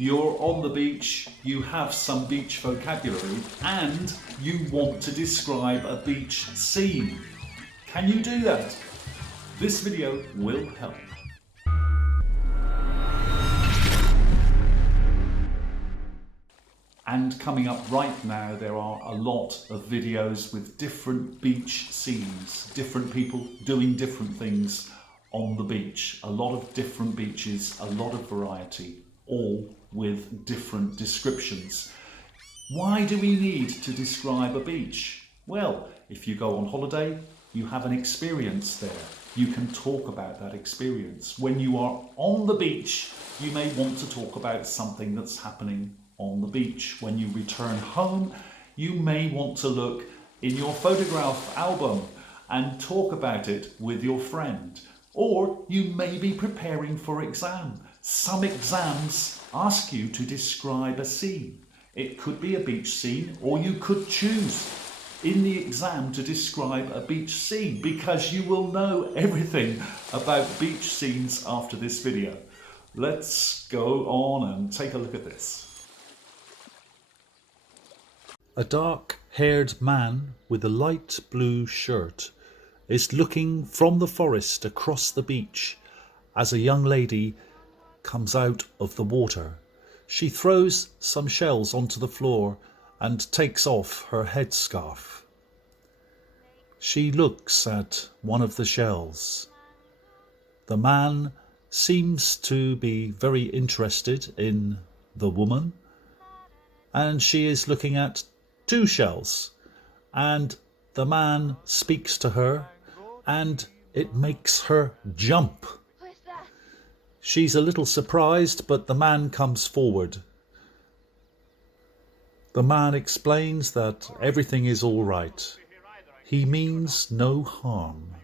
you're on the beach, you have some beach vocabulary, and you want to describe a beach scene. Can you do that? This video will help. And coming up right now, there are a lot of videos with different beach scenes, different people doing different things on the beach. A lot of different beaches, a lot of variety, all with different descriptions. Why do we need to describe a beach? Well, if you go on holiday, you have an experience there. You can talk about that experience. When you are on the beach, you may want to talk about something that's happening on the beach. When you return home, you may want to look in your photograph album and talk about it with your friend. Or you may be preparing for exam. Some exams ask you to describe a scene. It could be a beach scene, or you could choose in the exam to describe a beach scene, because you will know everything about beach scenes after this video. Let's go on and take a look at this. A dark-haired man with a light blue shirt is looking from the forest across the beach as a young lady comes out of the water. She throws some shells onto the floor and takes off her headscarf. She looks at one of the shells. The man seems to be very interested in the woman, and she is looking at two shells, and the man speaks to her and it makes her jump. She's a little surprised, but the man comes forward. The man explains that everything is all right. He means no harm.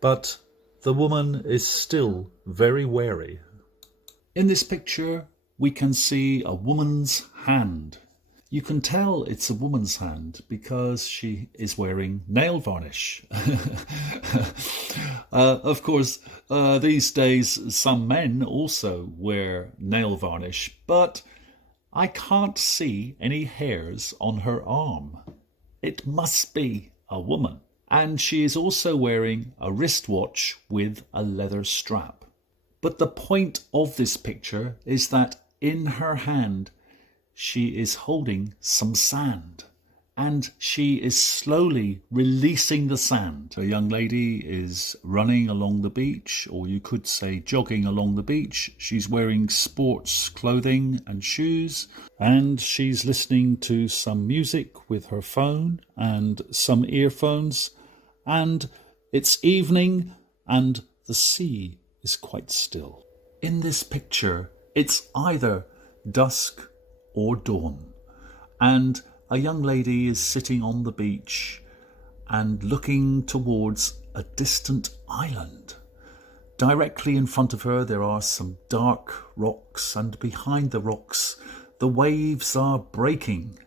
But the woman is still very wary. In this picture, we can see a woman's hand. You can tell it's a woman's hand because she is wearing nail varnish. Of course, these days some men also wear nail varnish, but I can't see any hairs on her arm. It must be a woman. And she is also wearing a wristwatch with a leather strap. But the point of this picture is that in her hand she is holding some sand, and she is slowly releasing the sand. A young lady is running along the beach, or you could say jogging along the beach. She's wearing sports clothing and shoes, and she's listening to some music with her phone and some earphones, and it's evening and the sea is quite still. In this picture, it's either dusk or dawn, and a young lady is sitting on the beach and looking towards a distant island. Directly in front of her there are some dark rocks, and behind the rocks the waves are breaking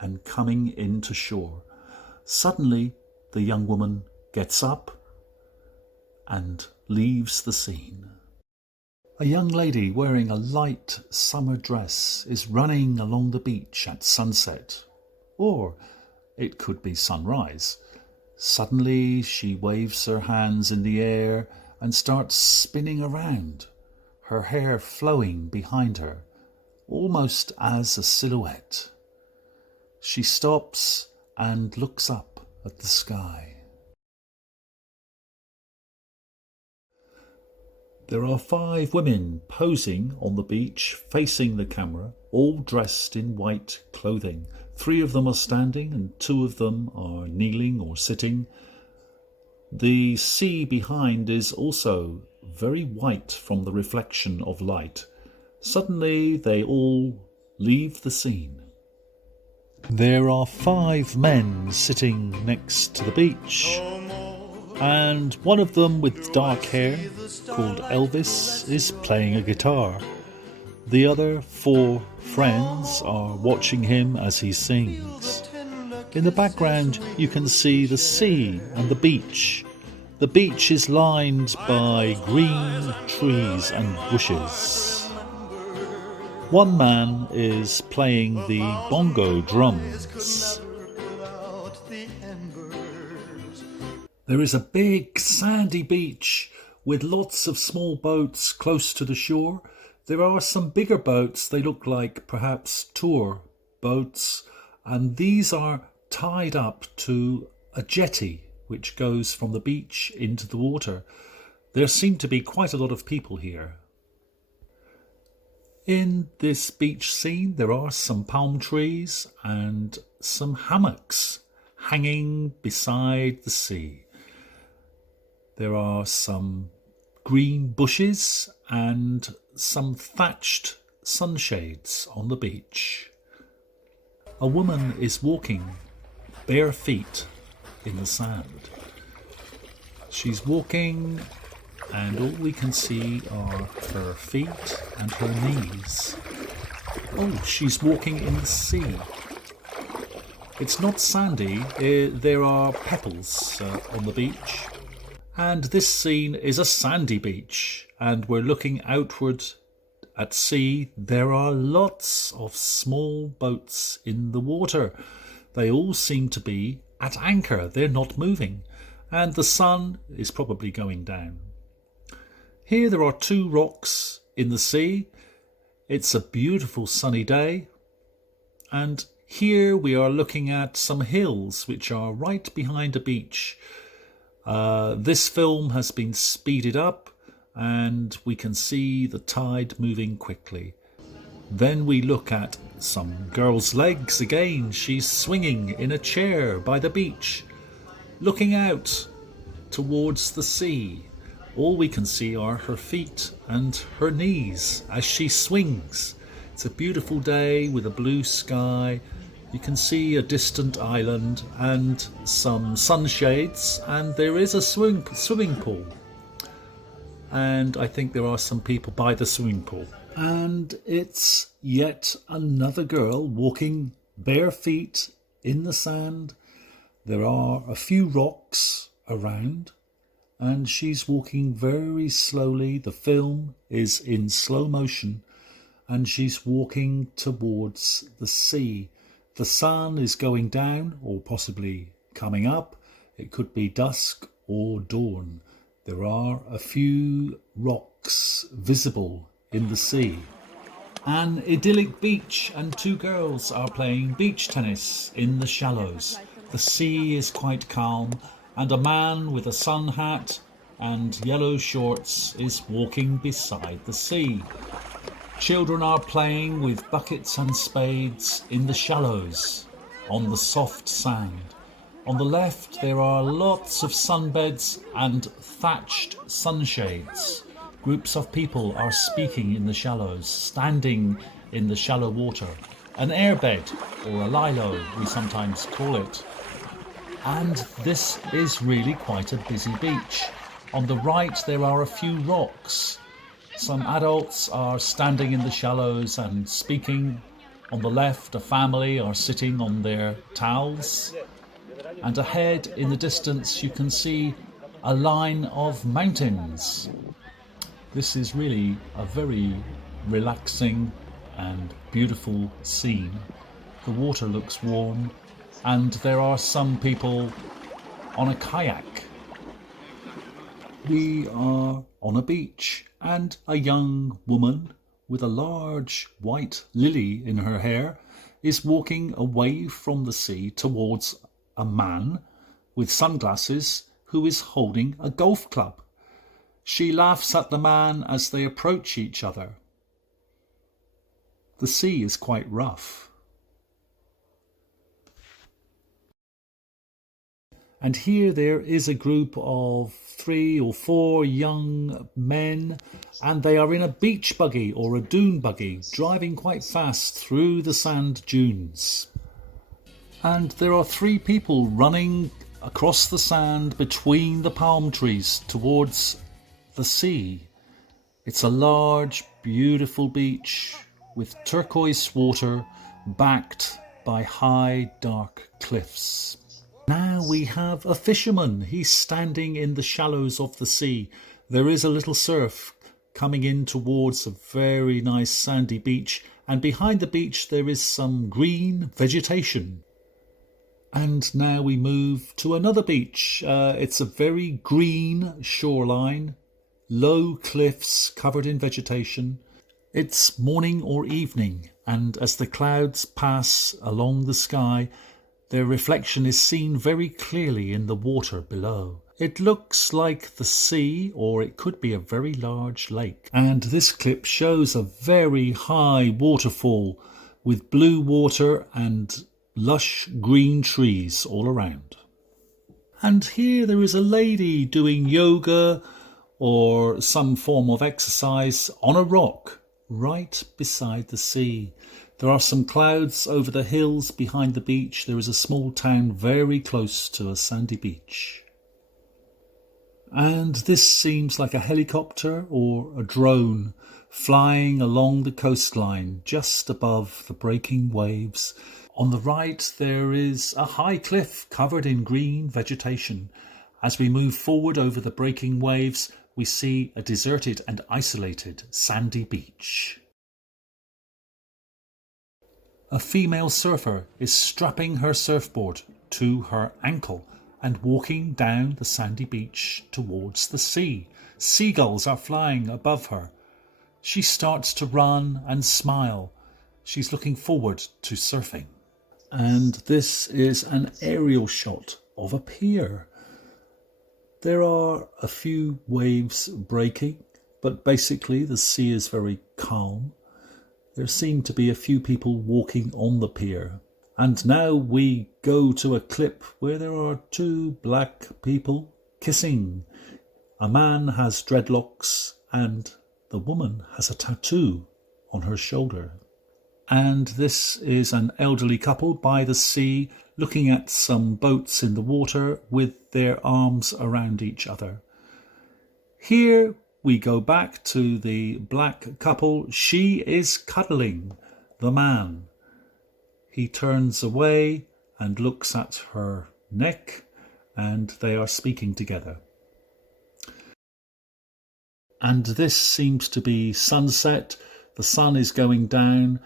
and coming into shore. Suddenly the young woman gets up and leaves the scene. A young lady wearing a light summer dress is running along the beach at sunset, or it could be sunrise. Suddenly she waves her hands in the air and starts spinning around, her hair flowing behind her, almost as a silhouette. She stops and looks up at the sky. There are 5 women posing on the beach, facing the camera, all dressed in white clothing. 3 of them are standing and 2 of them are kneeling or sitting. The sea behind is also very white from the reflection of light. Suddenly they all leave the scene. There are 5 men sitting next to the beach, and one of them with dark hair, called Elvis, is playing a guitar. The other 4 friends are watching him as he sings. In the background you can see the sea and the beach. The beach is lined by green trees and bushes. One man is playing the bongo drums. There is a big sandy beach with lots of small boats close to the shore. There are some bigger boats. They look like perhaps tour boats, and these are tied up to a jetty which goes from the beach into the water. There seem to be quite a lot of people here. In this beach scene there are some palm trees and some hammocks hanging beside the sea. There are some green bushes and some thatched sunshades on the beach. A woman is walking bare feet in the sand. She's walking and all we can see are her feet and her knees. Oh, she's walking in the sea. It's not sandy, there are pebbles on the beach. And this scene is a sandy beach, and we're looking outward at sea. There are lots of small boats in the water. They all seem to be at anchor. They're not moving, and the sun is probably going down. Here there are two rocks in the sea. It's a beautiful sunny day, and here we are looking at some hills which are right behind a beach. This film has been speeded up and we can see the tide moving quickly. Then we look at some girl's legs again. She's swinging in a chair by the beach, looking out towards the sea. All we can see are her feet and her knees as she swings. It's a beautiful day with a blue sky. You can see a distant island and some sunshades, and there is a swimming pool. And I think there are some people by the swimming pool. And it's yet another girl walking bare feet in the sand. There are a few rocks around, and she's walking very slowly. The film is in slow motion, and she's walking towards the sea. The sun is going down, or possibly coming up. It could be dusk or dawn. There are a few rocks visible in the sea. An idyllic beach, and two girls are playing beach tennis in the shallows. The sea is quite calm, and a man with a sun hat and yellow shorts is walking beside the sea. Children are playing with buckets and spades in the shallows on the soft sand. On the left there are lots of sunbeds and thatched sunshades. Groups of people are speaking in the shallows, standing in the shallow water. An airbed, or a lilo we sometimes call it. And this is really quite a busy beach. On the right there are a few rocks. Some adults are standing in the shallows and speaking. On the left, a family are sitting on their towels. And ahead in the distance, you can see a line of mountains. This is really a very relaxing and beautiful scene. The water looks warm, and there are some people on a kayak. We are on a beach, and a young woman with a large white lily in her hair is walking away from the sea towards a man with sunglasses who is holding a golf club. She laughs at the man as they approach each other. The sea is quite rough. And here there is a group of 3 or 4 young men, and they are in a beach buggy or a dune buggy, driving quite fast through the sand dunes. And there are 3 people running across the sand between the palm trees towards the sea. It's a large, beautiful beach with turquoise water backed by high, dark cliffs. Now we have a fisherman. He's standing in the shallows of the sea. There is a little surf coming in towards a very nice sandy beach, and behind the beach there is some green vegetation. And now we move to another beach. It's a very green shoreline, low cliffs covered in vegetation. It's morning or evening, and as the clouds pass along the sky, their reflection is seen very clearly in the water below. It looks like the sea, or it could be a very large lake. And this clip shows a very high waterfall with blue water and lush green trees all around. And here there is a lady doing yoga or some form of exercise on a rock right beside the sea. There are some clouds over the hills behind the beach. There is a small town very close to a sandy beach. And this seems like a helicopter or a drone flying along the coastline just above the breaking waves. On the right there is a high cliff covered in green vegetation. As we move forward over the breaking waves, we see a deserted and isolated sandy beach. A female surfer is strapping her surfboard to her ankle and walking down the sandy beach towards the sea. Seagulls are flying above her. She starts to run and smile. She's looking forward to surfing. And this is an aerial shot of a pier. There are a few waves breaking, but basically the sea is very calm. There seem to be a few people walking on the pier. And now we go to a clip where there are two black people kissing. A man has dreadlocks and the woman has a tattoo on her shoulder. And this is an elderly couple by the sea looking at some boats in the water with their arms around each other. Here we go back to the black couple. She is cuddling the man. He turns away and looks at her neck, and they are speaking together. And this seems to be sunset. The sun is going down.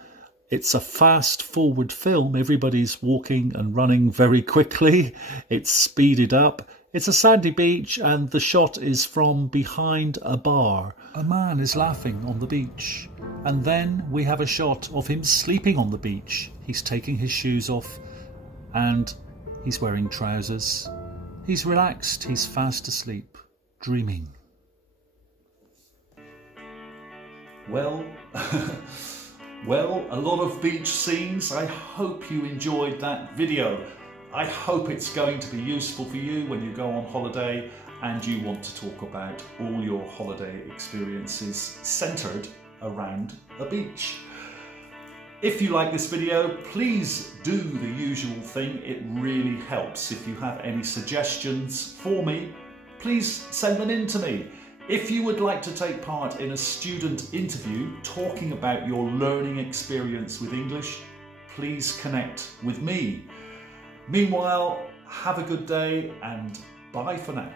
It's a fast forward film. Everybody's walking and running very quickly. It's speeded up. It's a sandy beach and the shot is from behind a bar. A man is laughing on the beach. And then we have a shot of him sleeping on the beach. He's taking his shoes off and he's wearing trousers. He's relaxed. He's fast asleep, dreaming. Well, a lot of beach scenes. I hope you enjoyed that video. I hope it's going to be useful for you when you go on holiday and you want to talk about all your holiday experiences centered around a beach. If you like this video, please do the usual thing. It really helps. If you have any suggestions for me, please send them in to me. If you would like to take part in a student interview talking about your learning experience with English, please connect with me. Meanwhile, have a good day and bye for now.